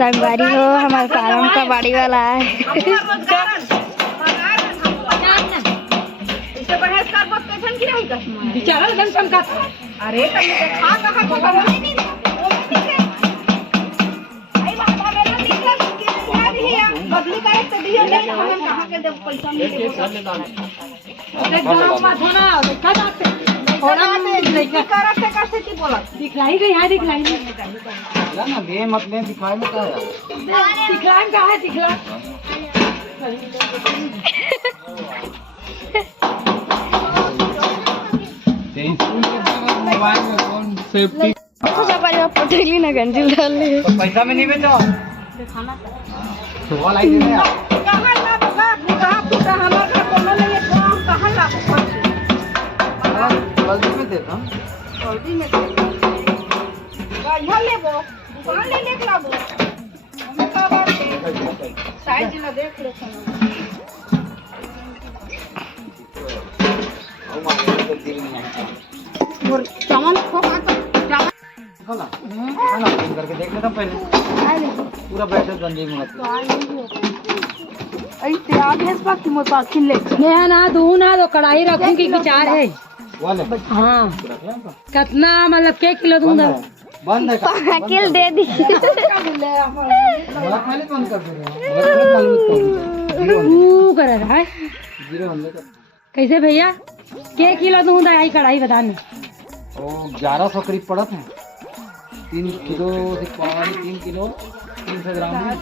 संगवारी हो हमारे फार्म का बाड़ी वाला है। अरे बदली करे तो दियो नहीं हम कहां के देव पैसा मिले करते कैसे की बोला दिखलाई गई है दिखलाई ना दे मत ले दिखाए में क्या है दिखलाई का है दिखला मोबाइल में कौन सेफ्टी तो सफारी में पटेली ना गंजिल डाल ले तो पैसा में नहीं बेचो दिखाना वो लाई दे यार कहां ला बगा कहां फूटा हमारा कोनो नहीं है कहां ला जल्दी में देता जल्दी में गाय लेबो दुकान ले लेके लाबो हमें का बात है साइज ना देख लो और सामान को खोला खाना फोन करके देख लेता पहले पूरा बैठे गंदी में मत आई त्याग है इसका कि मोर पास खिल ले मैं ना दूं ना तो कढ़ाई रखूं की विचार है वाले हाँ कितना मतलब के किलो दूंगा बंद है अकेल दे दी बड़ा पहले बंद कर दे तू कर रहा है जीरो हमने कर कैसे भैया के किलो दूं दवाई कढ़ाई बता में ओ 1100 करीब पड़त है 3 किलो से 3 किलो 300 ग्राम में